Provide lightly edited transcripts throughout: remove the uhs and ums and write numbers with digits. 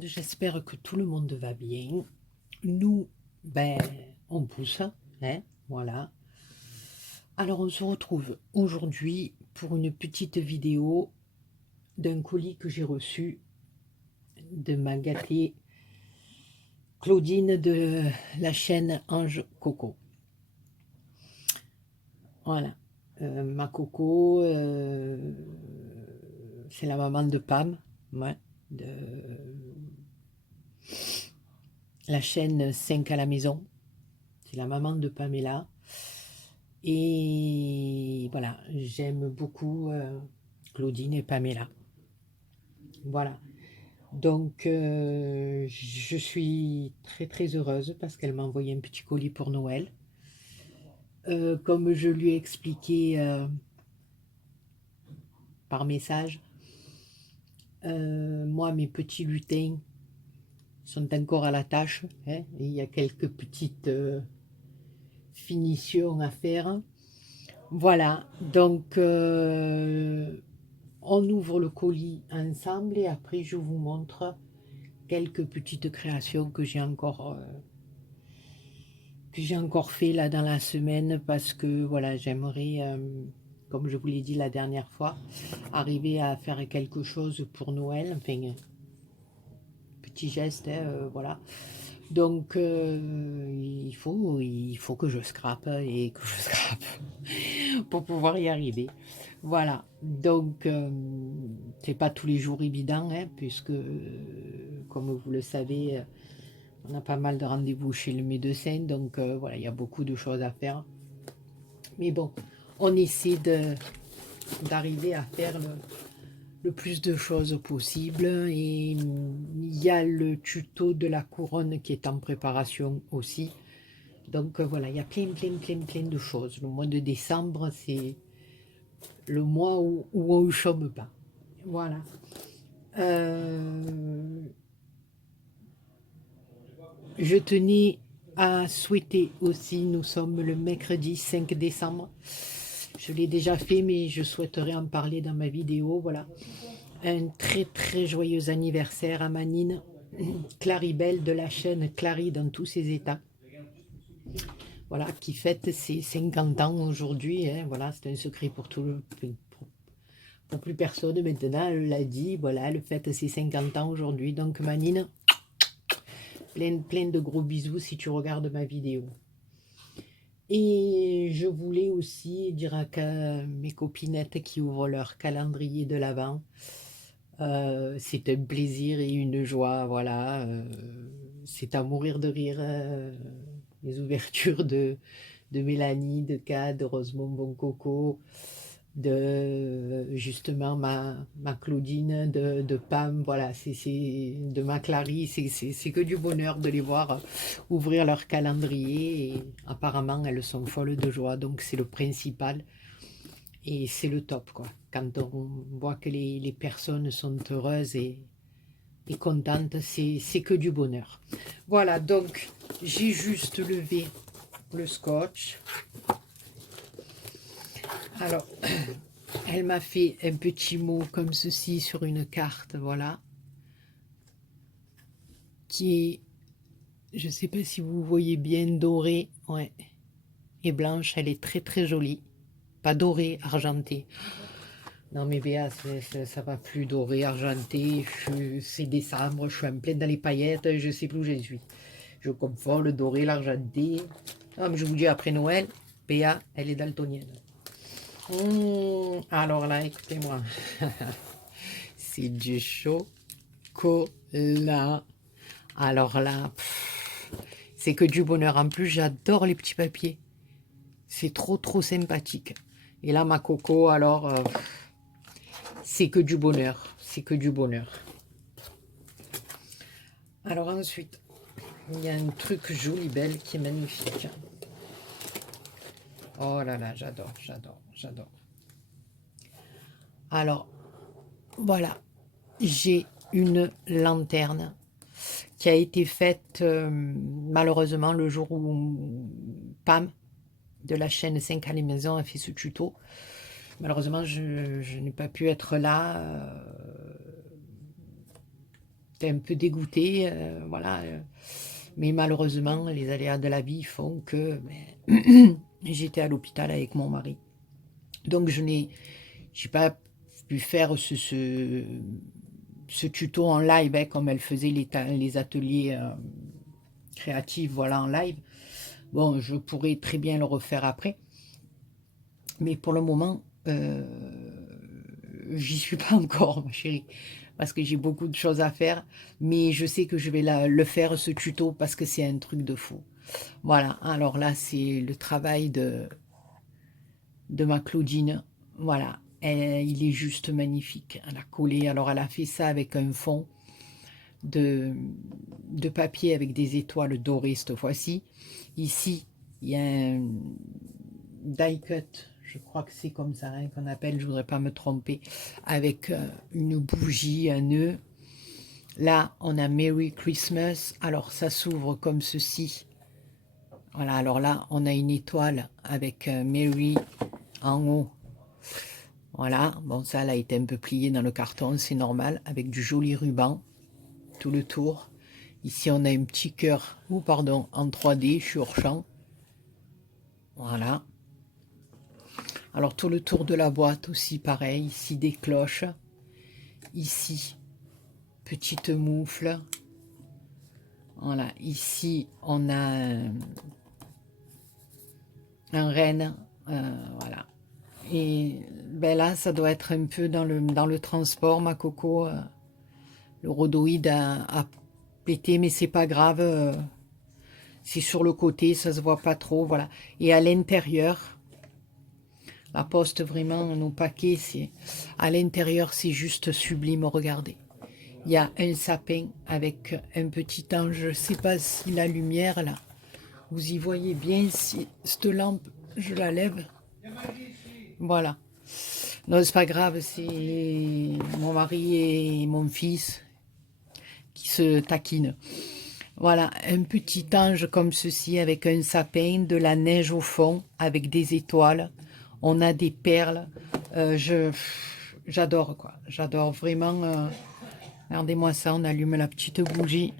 J'espère que tout le monde va bien. Nous, ben, on pousse, hein, voilà. Alors, on se retrouve aujourd'hui pour une petite vidéo d'un colis que j'ai reçu de ma gâtée Claudine de la chaîne Ange Coco. Voilà. Ma Coco, c'est la maman de Pam, ouais, de la chaîne 5 à la maison. C'est la maman de Pamela. Et voilà, j'aime beaucoup Claudine et Pamela. Voilà. Donc, je suis très très heureuse parce qu'elle m'a envoyé un petit colis pour Noël. Comme je lui ai expliqué par message, moi, mes petits lutins sont encore à la tâche, hein, et il y a quelques petites finitions à faire. Voilà, donc on ouvre le colis ensemble et après je vous montre quelques petites créations que j'ai encore fait là dans la semaine parce que voilà, j'aimerais, comme je vous l'ai dit la dernière fois, arriver à faire quelque chose pour Noël, enfin, petit geste, hein, voilà. Donc, il faut que je scrape et que je scrape pour pouvoir y arriver. Voilà. Donc, c'est pas tous les jours évident, hein, puisque, comme vous le savez, on a pas mal de rendez-vous chez le médecin. Donc, voilà, il y a beaucoup de choses à faire. Mais bon, on essaie d'arriver à faire le plus de choses possible. Et il y a le tuto de la couronne qui est en préparation aussi. Donc voilà, il y a plein de choses. Le mois de décembre, c'est le mois où on ne chôme pas. Voilà. Je tenais à souhaiter aussi, nous sommes le mercredi 5 décembre. Je l'ai déjà fait, mais je souhaiterais en parler dans ma vidéo. Voilà. Un très très joyeux anniversaire à Manine, Claribel de la chaîne Clary dans tous ses états. Voilà, qui fête ses 50 ans aujourd'hui, hein. Voilà, c'est un secret pour pour plus personne maintenant. Elle l'a dit, voilà, elle fête ses 50 ans aujourd'hui. Donc Manine, plein de gros bisous si tu regardes ma vidéo. Et je voulais aussi dire à mes copinettes qui ouvrent leur calendrier de l'Avent, c'est un plaisir et une joie, voilà. C'est à mourir de rire, les ouvertures de Mélanie, de Cad, de Rosemont Boncoco, de justement ma Claudine, de Pam, voilà, de ma Clary, c'est que du bonheur de les voir ouvrir leur calendrier et apparemment elles sont folles de joie, donc c'est le principal et c'est le top quoi. Quand on voit que les personnes sont heureuses et contentes, c'est que du bonheur. Voilà, donc j'ai juste levé le scotch. Alors, elle m'a fait un petit mot comme ceci sur une carte, voilà, qui est, je ne sais pas si vous voyez bien, dorée, ouais, et blanche, elle est très très jolie. Pas dorée, argentée. Non mais Béa, ça va plus, doré, argenté, c'est décembre, je suis en plein dans les paillettes, je sais plus où je suis. Je confonds le doré, l'argenté. Ah, mais je vous dis, après Noël, Béa, elle est daltonienne. Alors là, écoutez-moi. C'est du chocolat. Alors là, c'est que du bonheur. En plus, j'adore les petits papiers. C'est trop sympathique. Et là, ma coco, alors, c'est que du bonheur. C'est que du bonheur. Alors ensuite, il y a un truc joli, belle, qui est magnifique. Oh là là, j'adore. Alors, voilà, j'ai une lanterne qui a été faite malheureusement le jour où Pam de la chaîne 5 à la maison a fait ce tuto. Malheureusement, je n'ai pas pu être là. j'étais un peu dégoûtée, voilà. Mais malheureusement, les aléas de la vie font que ben, j'étais à l'hôpital avec mon mari. Donc j'ai pas pu faire ce tuto en live, hein, comme elle faisait les ateliers créatifs, voilà, en live. Bon, je pourrais très bien le refaire après, mais pour le moment, j'y suis pas encore, ma chérie, parce que j'ai beaucoup de choses à faire, mais je sais que je vais le faire, ce tuto, parce que c'est un truc de fou. Voilà, alors là, c'est le travail de ma Claudine. Voilà, il est juste magnifique. Elle a collé, alors elle a fait ça avec un fond de, de papier avec des étoiles dorées cette fois-ci. Ici, il y a un die cut, je crois que c'est comme ça hein, qu'on appelle, je ne voudrais pas me tromper, avec une bougie, un nœud. Là, on a Merry Christmas. Alors, ça s'ouvre comme ceci. Voilà, alors là, on a une étoile avec Merry en haut. Voilà, bon, ça, elle a été un peu pliée dans le carton, c'est normal, avec du joli ruban, tout le tour. Ici, on a un petit cœur, ou pardon, en 3D, je suis hors champ. Voilà. Alors, tout le tour de la boîte aussi, pareil. Ici, des cloches. Ici, petite moufle. Voilà, ici, on a un renne. Voilà. Et ben là, ça doit être un peu dans le transport, ma coco. Le rhodoïde a pété, mais c'est pas grave. C'est sur le côté, ça se voit pas trop, voilà. Et à l'intérieur, la poste vraiment, nos paquets, c'est à l'intérieur, c'est juste sublime. Regardez, il y a un sapin avec un petit ange. Je sais pas si la lumière là, vous y voyez bien. Si cette lampe, je la lève, voilà. Non, c'est pas grave, c'est mon mari et mon fils qui se taquinent. Voilà, un petit ange comme ceci avec un sapin, de la neige au fond, avec des étoiles. On a des perles. J'adore quoi. J'adore vraiment. Regardez-moi ça, on allume la petite bougie.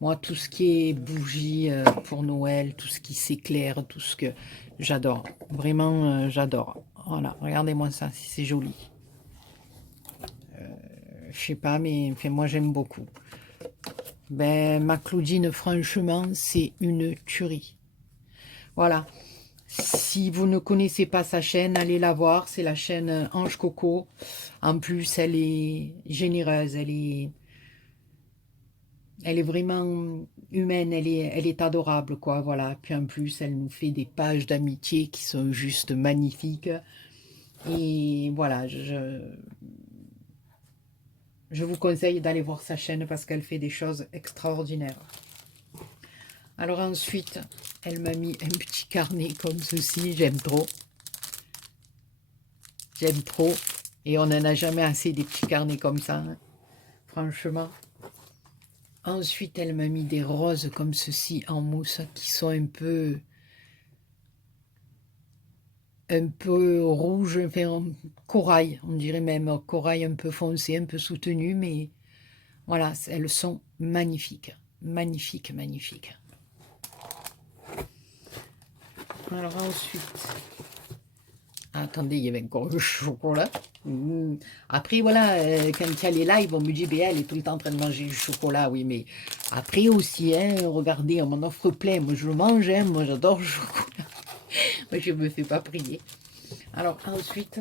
Moi, tout ce qui est bougie pour Noël, tout ce qui s'éclaire, tout ce que j'adore. Vraiment, j'adore. Voilà, regardez-moi ça, si c'est joli. Je sais pas, mais enfin, moi j'aime beaucoup. Ben, ma Claudine, franchement, c'est une tuerie. Voilà. Si vous ne connaissez pas sa chaîne, allez la voir. C'est la chaîne Ange Coco. En plus, elle est généreuse. Elle est vraiment humaine. Elle est adorable, quoi. Voilà. Puis en plus, elle nous fait des pages d'amitié qui sont juste magnifiques. Et voilà, je vous conseille d'aller voir sa chaîne parce qu'elle fait des choses extraordinaires. Alors ensuite, elle m'a mis un petit carnet comme ceci, j'aime trop. J'aime trop. Et on n'en a jamais assez des petits carnets comme ça, hein, franchement. Ensuite, elle m'a mis des roses comme ceci en mousse qui sont un peu rouge, enfin corail, on dirait même corail un peu foncé, un peu soutenu, mais voilà, elles sont magnifiques. Magnifiques, magnifiques. Alors ensuite, attendez, il y avait encore le chocolat. Après, voilà, quand il y a les lives, on me dit, ben, elle est tout le temps en train de manger du chocolat, oui, mais après aussi, hein, regardez, on m'en offre plein. Moi, je le mange, hein, moi, j'adore le chocolat. Moi, je ne me fais pas prier. Alors, ensuite,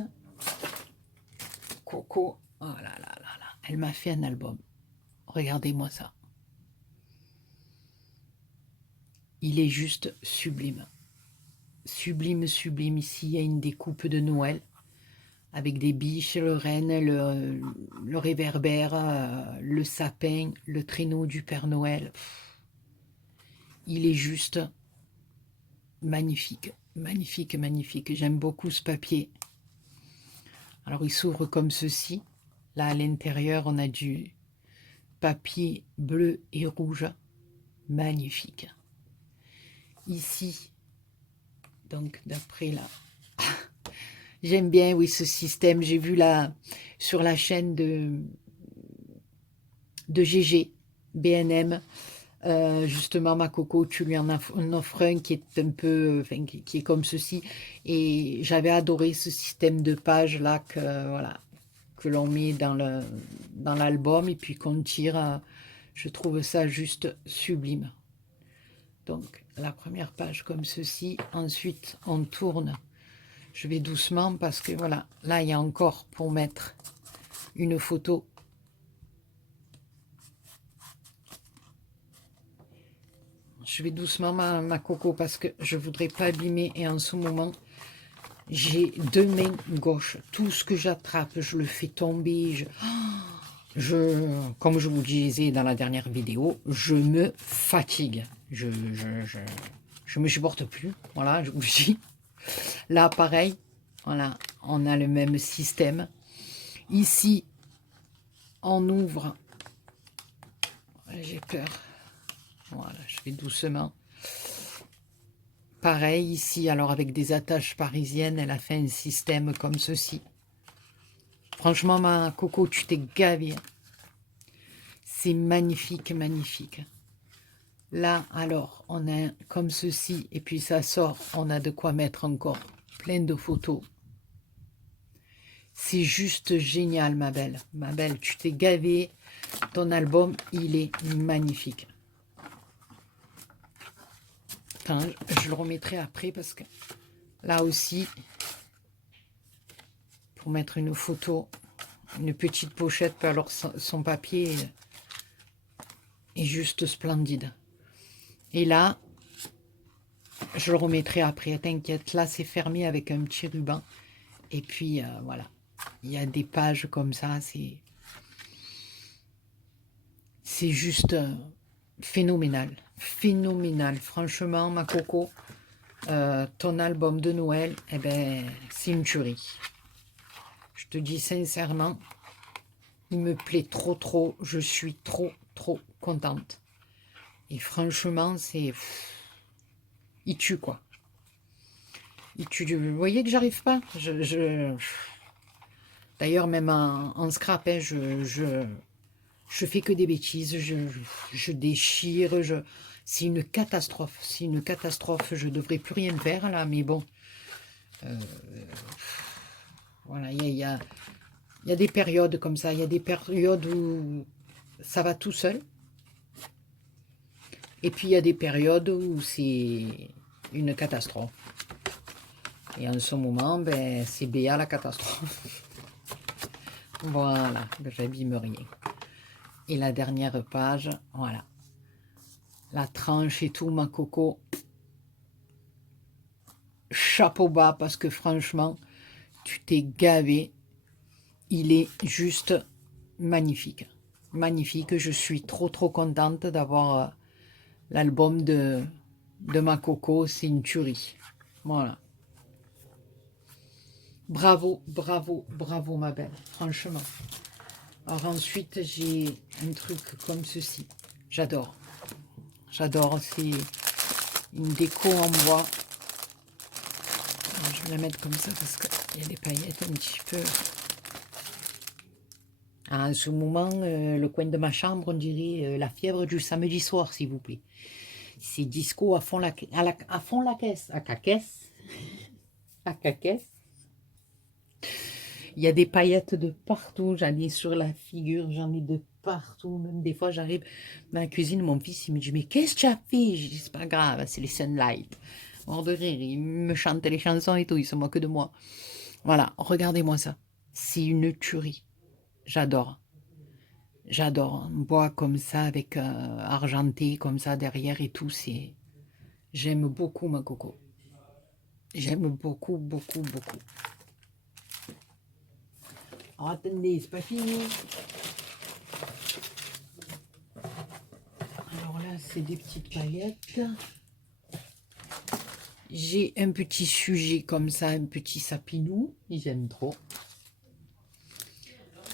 Coco, oh là là là là, elle m'a fait un album. Regardez-moi ça. Il est juste sublime. Sublime, sublime. Ici, il y a une découpe de Noël avec des biches, le renne, le réverbère, le sapin, le traîneau du Père Noël. Il est juste magnifique, magnifique, magnifique. J'aime beaucoup ce papier. Alors, il s'ouvre comme ceci. Là, à l'intérieur, on a du papier bleu et rouge. Magnifique. Ici, donc, d'après là, j'aime bien, oui, ce système. J'ai vu là, sur la chaîne de GG, BNM. Justement, ma coco, tu lui en offres un qui est un peu, enfin, qui est comme ceci. Et j'avais adoré ce système de pages là que voilà, que l'on met dans l'album et puis qu'on tire. Je trouve ça juste sublime. Donc la première page comme ceci. Ensuite, on tourne. Je vais doucement parce que voilà, là il y a encore pour mettre une photo. Je vais doucement ma coco parce que je voudrais pas abîmer et en ce moment j'ai deux mains gauches. Tout ce que j'attrape, je le fais tomber. Comme je vous disais dans la dernière vidéo, je me fatigue. Je me supporte plus. Voilà, je vous le dis. Là, pareil. Voilà, on a le même système. Ici, on ouvre. J'ai peur. Voilà, je vais doucement. Pareil ici, alors avec des attaches parisiennes, elle a fait un système comme ceci. Franchement, ma coco, tu t'es gavée. C'est magnifique, magnifique. Là, alors, on a comme ceci, et puis ça sort, on a de quoi mettre encore plein de photos. C'est juste génial, ma belle. Ma belle, tu t'es gavée. Ton album, il est magnifique. Enfin, je le remettrai après parce que là aussi, pour mettre une photo, une petite pochette, alors son papier est juste splendide. Et là, je le remettrai après, t'inquiète. Là, c'est fermé avec un petit ruban. Et puis, voilà. Il y a des pages comme ça, c'est juste phénoménal. Phénoménal. Franchement, ma coco, ton album de Noël, eh ben, c'est une tuerie. Je te dis sincèrement, il me plaît trop, trop. Je suis trop, trop contente. Et franchement, c'est... Il tue, quoi. Il tue. Vous voyez que j'arrive pas. D'ailleurs, même en scrap, hein, je fais que des bêtises. Je déchire. C'est une catastrophe. C'est une catastrophe. Je devrais plus rien faire, là. Mais bon. Voilà, il y a des périodes comme ça. Il y a des périodes où ça va tout seul. Et puis, il y a des périodes où c'est une catastrophe. Et en ce moment, ben, c'est Béa la catastrophe. Voilà, j'abîme rien. Et la dernière page, voilà. La tranche et tout, ma coco. Chapeau bas, parce que franchement, tu t'es gavé. Il est juste magnifique. Magnifique. Je suis trop, trop contente d'avoir l'album de ma coco. C'est une tuerie. Voilà. Bravo, bravo, bravo, ma belle. Franchement. Alors ensuite, j'ai un truc comme ceci. J'adore. J'adore. C'est une déco en bois. Alors, je vais la mettre comme ça parce qu'il y a des paillettes un petit peu. En ce moment, le coin de ma chambre, on dirait la fièvre du samedi soir, s'il vous plaît. C'est disco à fond à fond la caisse. À caquesse. À caquesse. Il y a des paillettes de partout. J'en ai sur la figure, j'en ai de partout. Même des fois, j'arrive dans la cuisine, mon fils, il me dit, mais qu'est-ce que tu as fait? Je dis, c'est pas grave, c'est les Sunlight. Mort de rire, il me chante les chansons et tout, il se moque de moi. Voilà, regardez-moi ça. C'est une tuerie. J'adore. J'adore. Un bois comme ça, avec argenté, comme ça, derrière et tout. J'aime beaucoup ma coco. J'aime beaucoup, beaucoup, beaucoup. Alors, attendez, c'est pas fini. Alors là, c'est des petites paillettes. J'ai un petit sujet comme ça, un petit sapinou. J'aime trop.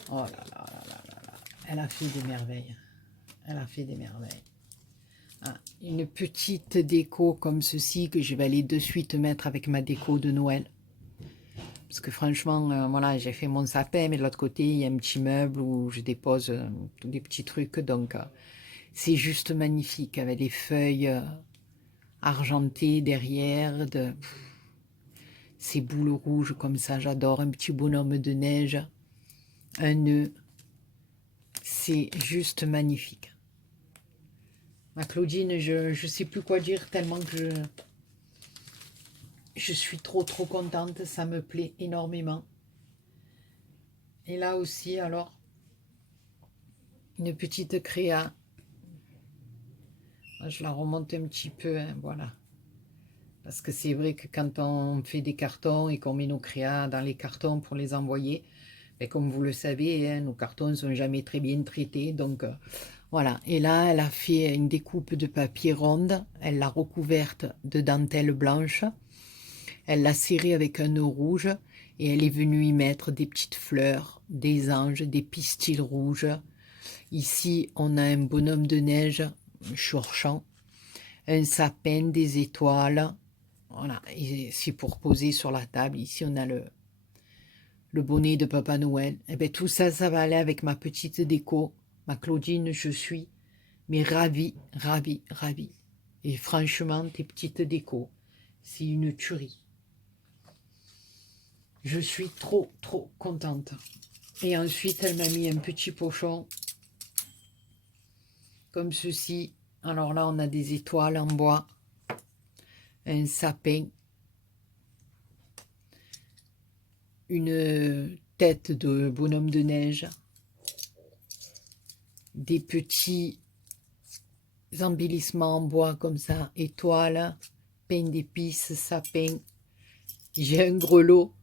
Oh là là là là là là. Elle a fait des merveilles. Elle a fait des merveilles. Ah, une petite déco comme ceci que je vais aller de suite mettre avec ma déco de Noël. Parce que franchement, voilà, j'ai fait mon sapin, mais de l'autre côté, il y a un petit meuble où je dépose tous des petits trucs. Donc, c'est juste magnifique, avec des feuilles argentées derrière, ces boules rouges comme ça, j'adore. Un petit bonhomme de neige, un nœud. C'est juste magnifique. Ma Claudine, je ne sais plus quoi dire tellement que je suis trop contente. Ça me plaît énormément. Et là aussi, alors, une petite créa. Je la remonte un petit peu, hein, voilà. Parce que c'est vrai que quand on fait des cartons et qu'on met nos créas dans les cartons pour les envoyer, et comme vous le savez, hein, nos cartons ne sont jamais très bien traités. Donc voilà. Et là, elle a fait une découpe de papier ronde. Elle l'a recouverte de dentelle blanche. Elle l'a serrée avec un nœud rouge. Et elle est venue y mettre des petites fleurs, des anges, des pistils rouges. Ici, on a un bonhomme de neige churchant, un sapin, des étoiles. Voilà, c'est pour poser sur la table. Ici, on a le bonnet de Papa Noël. Et bien, tout ça, ça va aller avec ma petite déco. Ma Claudine, je suis mais ravie, ravie, ravie. Et franchement, tes petites décos, c'est une tuerie. Je suis trop contente. Et ensuite, elle m'a mis un petit pochon comme ceci. Alors là, on a des étoiles en bois, un sapin, une tête de bonhomme de neige, des petits embellissements en bois comme ça, étoiles, pain d'épices, sapin. J'ai un grelot,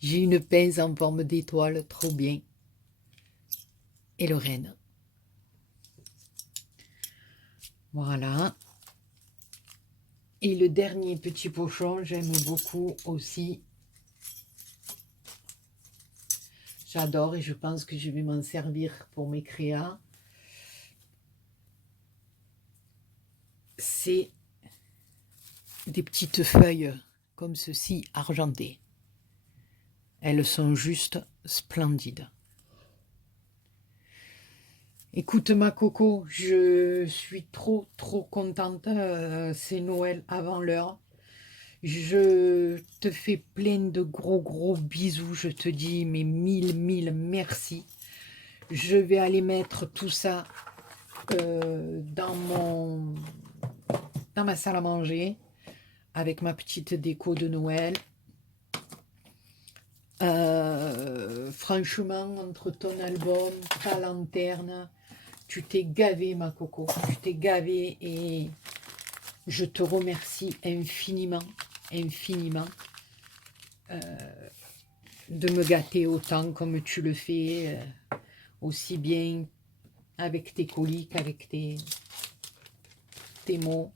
j'ai une pince en forme d'étoile, trop bien. Et le renne. Voilà. Et le dernier petit pochon, j'aime beaucoup aussi. J'adore et je pense que je vais m'en servir pour mes créas. C'est des petites feuilles comme ceci, argentées. Elles sont juste splendides. Écoute ma coco, je suis trop contente. C'est Noël avant l'heure. Je te fais plein de gros bisous. Je te dis mais mille merci. Je vais aller mettre tout ça dans ma salle à manger avec ma petite déco de Noël. Franchement, entre ton album, ta lanterne, tu t'es gavé ma coco. Tu t'es gavé et je te remercie infiniment de me gâter autant comme tu le fais, aussi bien avec tes colis qu'avec tes mots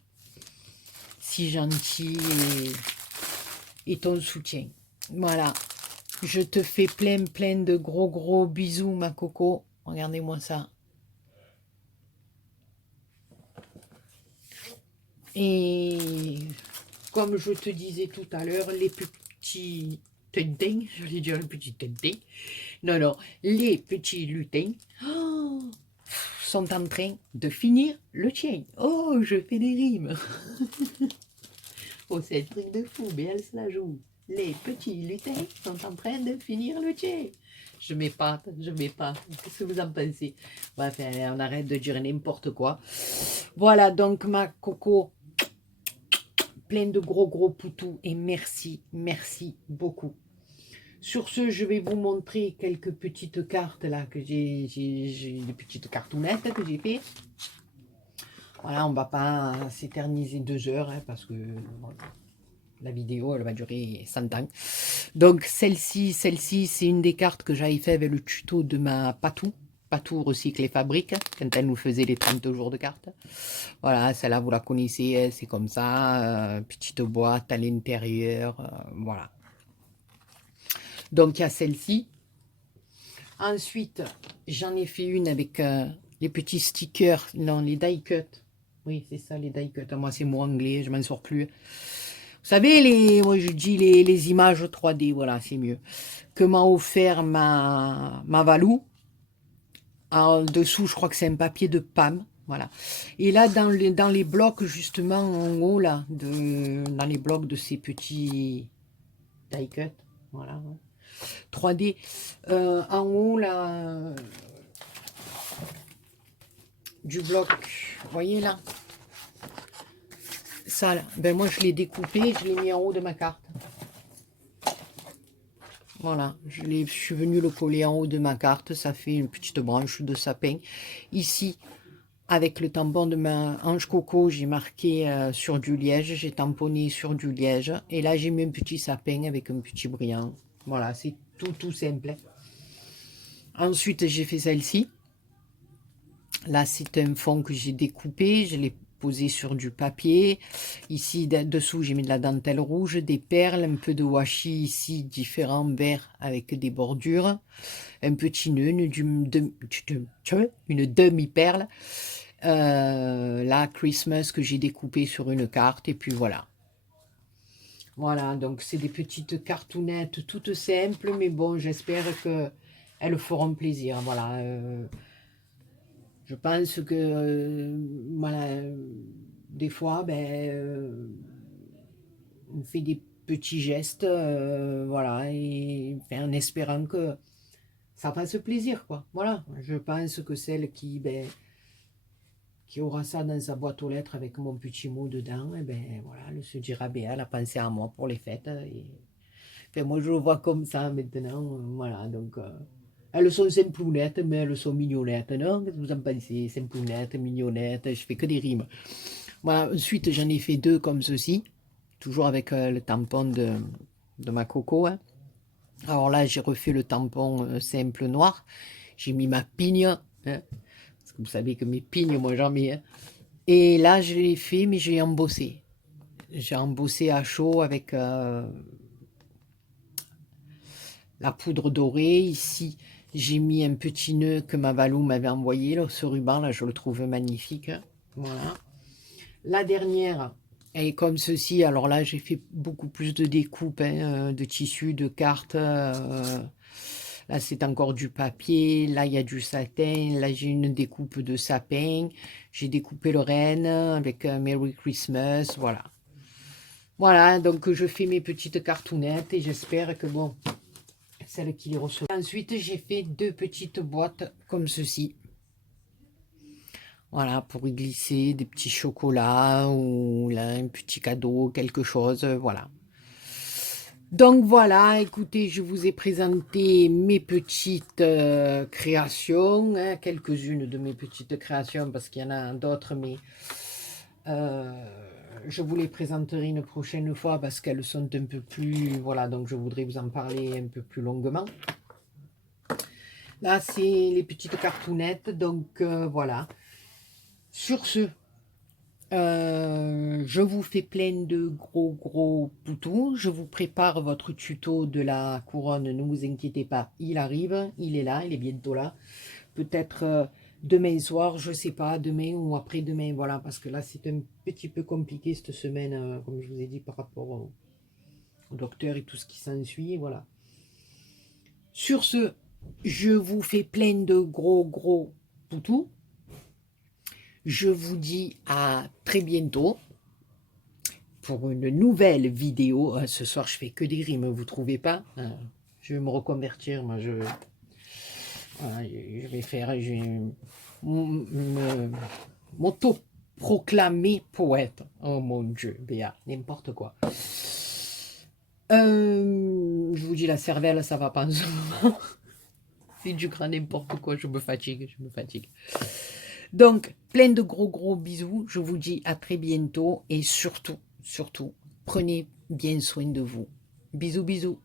si gentils et ton soutien. Voilà, je te fais plein de gros bisous ma coco. Regardez-moi ça. Et comme je te disais tout à l'heure, les petits tintins, j'allais dire les petits tintins, non, les petits lutins sont en train de finir le tien. Oh, je fais des rimes. Oh, c'est un truc de fou, mais elle se la joue. Les petits lutins sont en train de finir le tien. Je m'épate. Qu'est-ce que vous en pensez? Bref, on arrête de dire n'importe quoi. Voilà, donc ma coco, plein de gros poutous et merci beaucoup. Sur ce, je vais vous montrer quelques petites cartes là que j'ai des petites cartounettes que j'ai fait. Voilà, on va pas s'éterniser 2 heures hein, parce que la vidéo elle va durer 100 ans. Donc celle-ci, c'est une des cartes que j'avais fait avec le tuto de ma Patou Recycle et Fabrique, quand elle nous faisait les 30 jours de cartes. Voilà, celle-là vous la connaissez, c'est comme ça, petite boîte à l'intérieur, voilà. Donc il y a celle-ci. Ensuite, j'en ai fait une avec les petits stickers, non, les die cut. Oui, c'est ça, les die cut. Moi, c'est mot anglais, je m'en sors plus. Vous savez, moi je dis les images 3D, voilà, c'est mieux. Que m'a offert ma Valou. En dessous, je crois que c'est un papier de Pam. Voilà. Et là, dans les blocs, justement, en haut, là, dans les blocs de ces petits die cut, voilà, ouais. 3D, en haut, là, du bloc, vous voyez là, ça, là, ben moi, je l'ai découpé, je l'ai mis en haut de ma carte. Voilà, je suis venu le coller en haut de ma carte, ça fait une petite branche de sapin. Ici, avec le tampon de ma hanche coco, j'ai marqué sur du liège, j'ai tamponné sur du liège. Et là, j'ai mis un petit sapin avec un petit brillant. Voilà, c'est tout simple. Ensuite, j'ai fait celle-ci. Là, c'est un fond que j'ai découpé, je l'ai posé sur du papier. Ici, dessous, j'ai mis de la dentelle rouge, des perles, un peu de washi ici, différents verts avec des bordures. Un petit nœud, une demi-perle. Là, Christmas que j'ai découpé sur une carte. Et puis voilà. Voilà, donc c'est des petites cartounettes toutes simples. Mais bon, j'espère qu'elles feront plaisir. Voilà. Je pense que voilà, des fois, ben, on fait des petits gestes, voilà, et en espérant que ça fasse plaisir, quoi. Voilà, je pense que celle ben, qui aura ça dans sa boîte aux lettres avec mon petit mot dedans, et ben voilà, elle se dira, ben, elle a pensé à moi pour les fêtes. Et, enfin, moi, je le vois comme ça maintenant, voilà, donc... elles sont simplounettes, mais elles sont mignonnettes, non? Qu'est-ce que vous en pensez? Simplounettes, mignonnettes, je fais que des rimes. Voilà, ensuite, j'en ai fait deux comme ceci, toujours avec le tampon de ma coco, hein. Alors là, j'ai refait le tampon simple noir. J'ai mis ma pigne, hein, parce que vous savez que mes pignes, moi j'en mets, hein. Et là, je l'ai fait, mais j'ai embossé. J'ai embossé à chaud avec la poudre dorée. Ici, j'ai mis un petit nœud que ma Valou m'avait envoyé. Là, ce ruban, là, je le trouve magnifique. Voilà. La dernière est comme ceci. Alors là, j'ai fait beaucoup plus de découpes, hein, de tissus, de cartes. Là, c'est encore du papier. Là, il y a du satin. Là, j'ai une découpe de sapin. J'ai découpé le renne avec Merry Christmas. Voilà. Voilà, donc je fais mes petites cartounettes et j'espère que, bon, celle qui les reçoit. Ensuite, j'ai fait deux petites boîtes comme ceci. Voilà, pour y glisser des petits chocolats ou là, un petit cadeau, quelque chose, voilà. Donc voilà, écoutez, je vous ai présenté mes petites créations, hein, quelques-unes de mes petites créations, parce qu'il y en a d'autres, mais je vous les présenterai une prochaine fois, parce qu'elles sont un peu plus... Voilà, donc je voudrais vous en parler un peu plus longuement. Là, c'est les petites cartounettes, donc voilà. Sur ce, je vous fais plein de gros poutous. Je vous prépare votre tuto de la couronne. Ne vous inquiétez pas, il arrive, il est là, il est bientôt là. Peut-être demain soir, je sais pas, demain ou après-demain, voilà, parce que là c'est un petit peu compliqué cette semaine, comme je vous ai dit, par rapport au docteur et tout ce qui s'ensuit, voilà. Sur ce, je vous fais plein de gros poutous. Je vous dis à très bientôt pour une nouvelle vidéo. Ce soir, je fais que des rimes, vous trouvez pas? Je vais me reconvertir, moi, voilà, je vais faire, je vais m'auto-proclamer poète. Oh mon Dieu, Béa, n'importe quoi. Je vous dis, la cervelle, ça va pas en ce moment. C'est du grand n'importe quoi, je me fatigue. Donc, plein de gros bisous. Je vous dis à très bientôt. Et surtout, prenez bien soin de vous. Bisous.